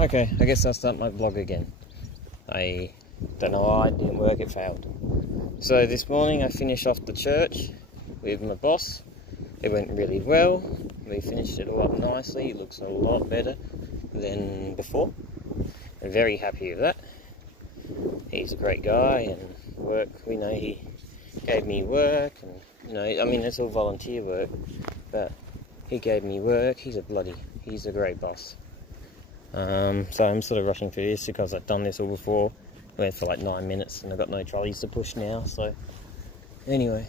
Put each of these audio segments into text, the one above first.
Okay, I guess I'll start my vlog again. I don't know why it didn't work, it failed. So this morning I finished off the church with my boss. It went really well. We finished it all up nicely. It looks a lot better than before. I'm very happy with that. He's a great guy, and work, we know he gave me work, and I mean it's all volunteer work, but he gave me work. He's a great boss. So I'm sort of rushing through this because I've done this all before. I went for like 9 minutes and I've got no trolleys to push now, so anyway.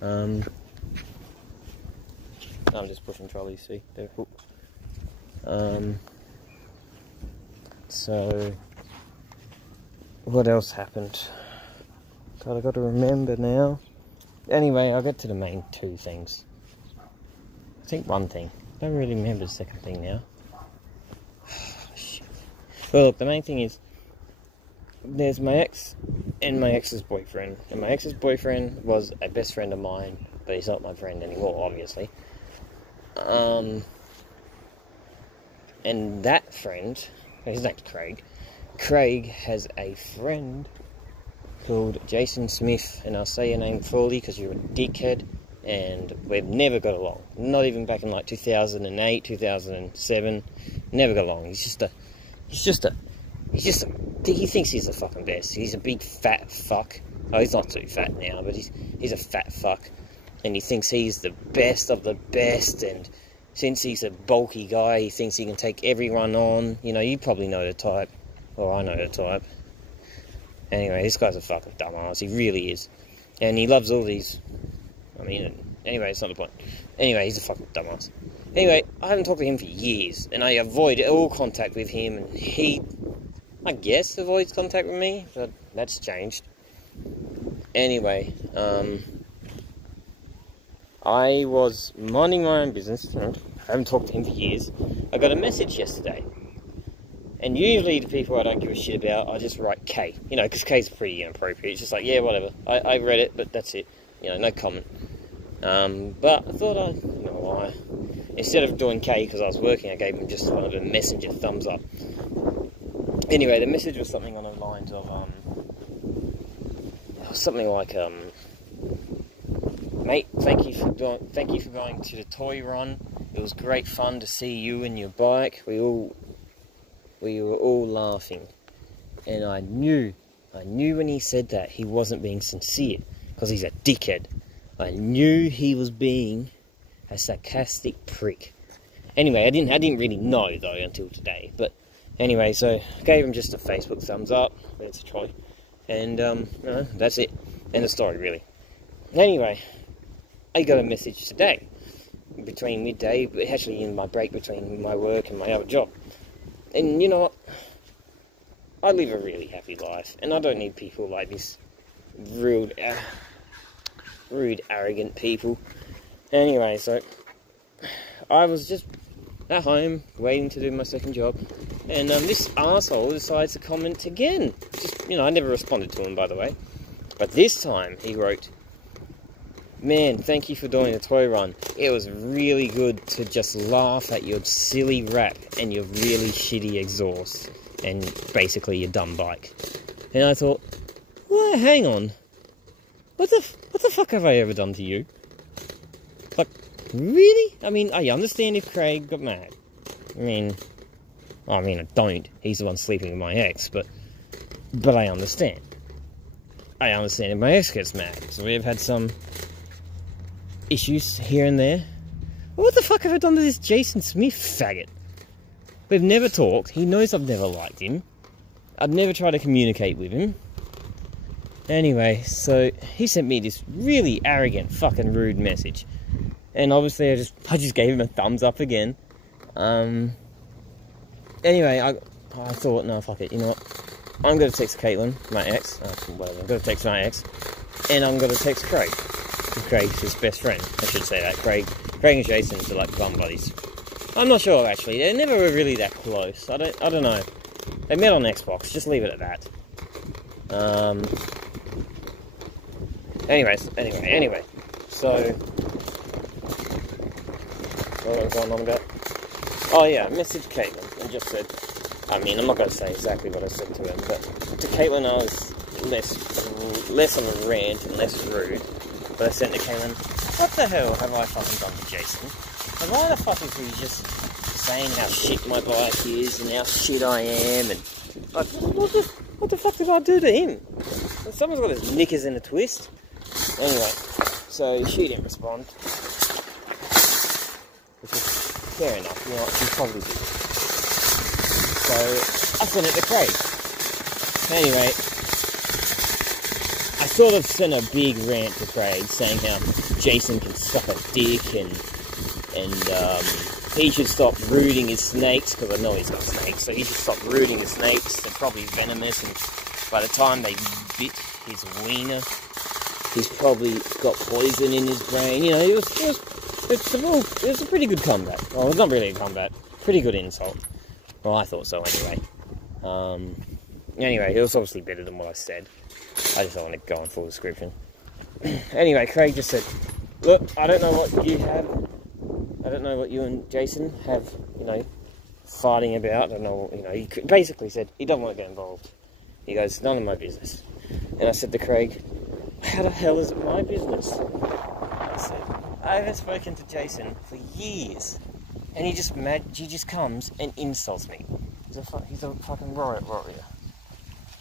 I'm just pushing trolleys, see, they're hooked. So what else happened? God, I've got to remember now. Anyway, I'll get to the main two things. I think one thing. I don't really remember the second thing now. Shit. Well, look, the main thing is there's my ex and my ex's boyfriend. And my ex's boyfriend was a best friend of mine, but he's not my friend anymore, obviously. And that friend, his name's Craig. Craig has a friend called Jason Smith, and I'll say your name fully because you're a dickhead. And we've never got along. Not even back in like 2008, 2007. Never got along. He thinks he's the fucking best. He's a big fat fuck. Oh, he's not too fat now, but he's a fat fuck. And he thinks he's the best of the best. And since he's a bulky guy, he thinks he can take everyone on. You probably know the type. Or I know the type. Anyway, this guy's a fucking dumbass. He really is. And he loves all these... anyway, it's not the point. Anyway, he's a fucking dumbass. Anyway, I haven't talked to him for years, and I avoid all contact with him, and he, I guess, avoids contact with me, but that's changed. Anyway, I was minding my own business. I haven't talked to him for years. I got a message yesterday, and usually the people I don't give a shit about, I just write K, because K's pretty inappropriate. It's just like, yeah, whatever. I read it, but that's it. No comment. But I thought instead of doing K because I was working, I gave him just one of the messenger thumbs up. Anyway, the message was something on the lines of, something like, mate, thank you for going to the toy run. It was great fun to see you and your bike. We were all laughing, and I knew when he said that he wasn't being sincere, because he's a dickhead. I knew he was being a sarcastic prick. Anyway, I didn't really know though until today. But anyway, so I gave him just a Facebook thumbs up. It's a trolley, and that's it. End of story, really. Anyway, I got a message today between midday, actually in my break between my work and my other job. And you know what? I live a really happy life, and I don't need people like this rude, arrogant people. Anyway, so I was just at home waiting to do my second job, and this arsehole decides to comment again. I never responded to him, by the way, but this time he wrote, "Man, thank you for doing the toy run. It was really good to just laugh at your silly rap and your really shitty exhaust and basically your dumb bike." And I thought, well, hang on. What the fuck have I ever done to you? Like, really? I understand if Craig got mad. I don't. He's the one sleeping with my ex, but I understand. I understand if my ex gets mad. So we've had some issues here and there. What the fuck have I done to this Jason Smith faggot? We've never talked. He knows I've never liked him. I've never tried to communicate with him. Anyway, so he sent me this really arrogant, fucking rude message, and obviously I just gave him a thumbs up again. Anyway, I thought, no, fuck it. You know what? I'm gonna text Caitlin, my ex. Whatever. I'm gonna text my ex, and I'm gonna text Craig. Craig's his best friend. I should say that. Craig and Jason are like bum buddies. I'm not sure actually. They never were really that close. I don't know. They met on Xbox. Just leave it at that. Anyway, so what was I going on about? Oh yeah, I messaged Caitlin and just said, I mean, I'm not going to say exactly what I said to him, but to Caitlin I was less on a rant and less rude. But I said to Caitlin, what the hell have I fucking done to Jason? And why the fuck is he just saying how shit my bike is and how shit I am, and like, what the fuck did I do to him? And someone's got his knickers in a twist. Anyway, so she didn't respond, which is fair enough, you know, she's probably busy. So I sent it to Craig. Anyway, I sort of sent a big rant to Craig saying how Jason can suck a dick and he should stop rooting his snakes, because I know he's got snakes, so he should stop rooting his snakes. They're probably venomous, and by the time they bit his wiener, he's probably got poison in his brain. You know, it was a pretty good comeback. Well, it's not really a comeback, pretty good insult. Well, I thought so anyway. Anyway, it was obviously better than what I said. I just don't want to go on full description. Anyway, Craig just said, look, I don't know what you have. I don't know what you and Jason have, you know, fighting about. I don't know, you know, he basically said he don't want to get involved. He goes, none of my business. And I said to Craig, how the hell is it my business? I said, I haven't spoken to Jason for years. And he just comes and insults me. He's a fucking warrior.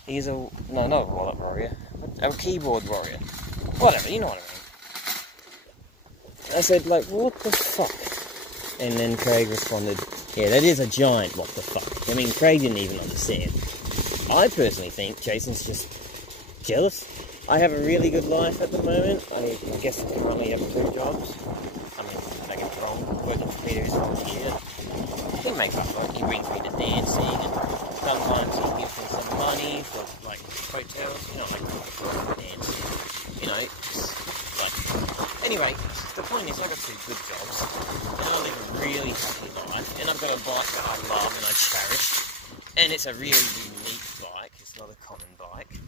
He's no, not a wallet warrior. A keyboard warrior. Whatever, you know what I mean. I said, like, what the fuck? And then Craig responded, yeah, that is a giant what the fuck. I mean, Craig didn't even understand. I personally think Jason's just jealous. I have a really good life at the moment. I guess I currently have 2 jobs. I mean, don't get me wrong, working for Peter is volunteer. He makes up for it. He brings me to dancing, and sometimes he gives me some money for, like, hotels, you know, like, dancing, you know, like, anyway, the point is I've got 2 good jobs, and I live a really happy life, and I've got a bike that I love and I cherish, and it's a really unique bike. It's not a common bike.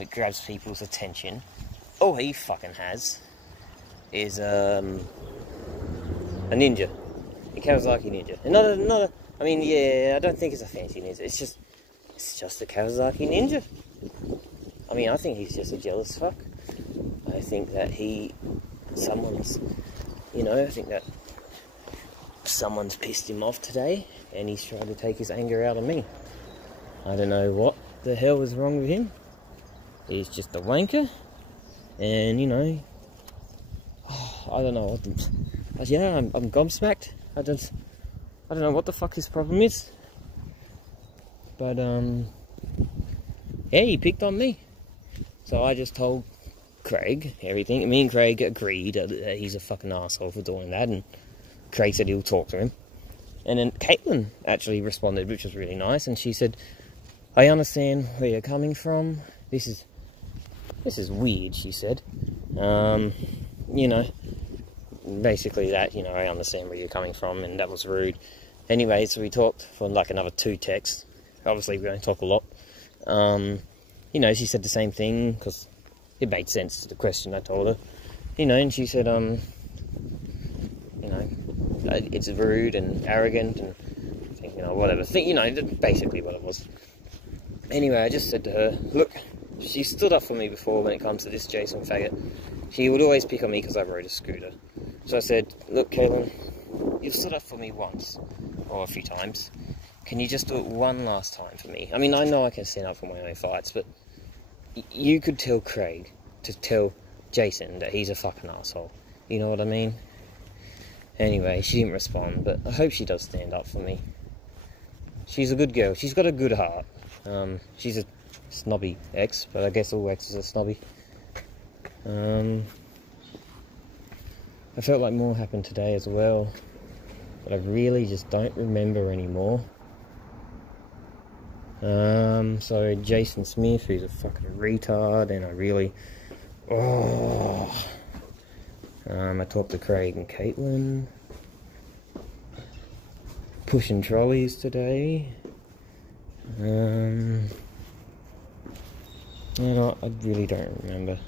It grabs people's attention. All he fucking has is a Ninja, a Kawasaki Ninja. Another. I mean, yeah, I don't think it's a fancy Ninja. It's just a Kawasaki Ninja. I mean, I think he's just a jealous fuck. I think that someone's pissed him off today, and he's trying to take his anger out on me. I don't know what the hell is wrong with him. He's just a wanker, and, you know, I don't know what I'm gobsmacked. I don't know what the fuck his problem is, but yeah, he picked on me, so I just told Craig everything. Me and Craig agreed that he's a fucking asshole for doing that, and Craig said he'll talk to him. And then Caitlin actually responded, which was really nice, and she said, I understand where you're coming from. This is weird, she said. You know, basically that, you know, I understand where you're coming from, and that was rude. Anyway, so we talked for like another 2 texts. Obviously we don't talk a lot. You know, she said the same thing, because it made sense to the question I told her. You know, and she said, you know, it's rude and arrogant and, you know, whatever. You know, basically what it was. Anyway, I just said to her, look, she stood up for me before when it comes to this Jason faggot. She would always pick on me because I rode a scooter. So I said, look, Caitlin, you've stood up for me once, or a few times. Can you just do it one last time for me? I mean, I know I can stand up for my own fights, but you could tell Craig to tell Jason that he's a fucking asshole. You know what I mean? Anyway, she didn't respond, but I hope she does stand up for me. She's a good girl. She's got a good heart. She's a snobby ex, but I guess all exes are snobby. I felt like more happened today as well, but I really just don't remember anymore. So Jason Smith, who's a fucking retard, and I talked to Craig and Caitlin. Pushing trolleys today. You know, I really don't remember.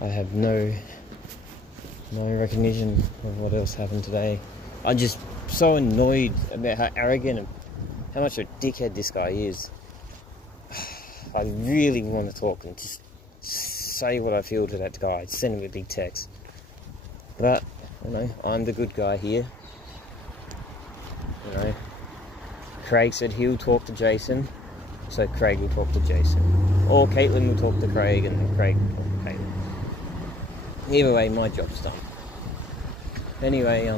I have no recognition of what else happened today. I just so annoyed about how arrogant and how much of a dickhead this guy is. I really want to talk and just say what I feel to that guy, send him a big text. But, you know, I'm the good guy here. You know, Craig said he'll talk to Jason, so Craig will talk to Jason. Or Caitlin will talk to Craig, and then Craig will talk to Caitlin. Either way, my job's done. Anyway,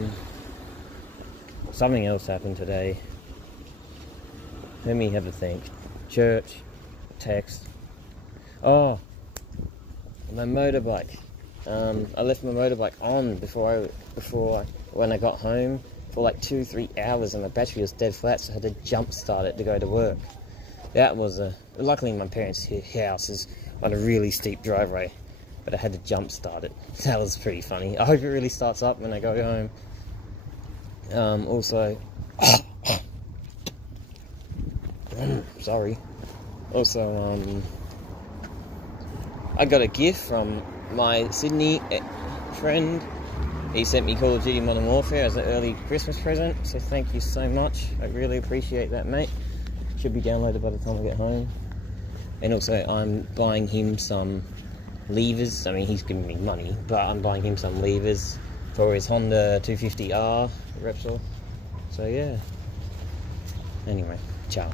something else happened today. Let me have a think. Church, text. Oh, my motorbike. I left my motorbike on when I got home for like 2-3 hours, and my battery was dead flat, so I had to jump start it to go to work. That was luckily my parents' house is on a really steep driveway, but I had to jump start it. That was pretty funny. I hope it really starts up when I go home. Also, sorry. Also, I got a gift from my Sydney friend. He sent me Call of Duty Modern Warfare as an early Christmas present, so thank you so much. I really appreciate that, mate. Should be downloaded by the time I get home. And also, I'm buying him some levers. I mean, he's giving me money, but I'm buying him some levers for his Honda 250R Repsol. So yeah. Anyway, ciao.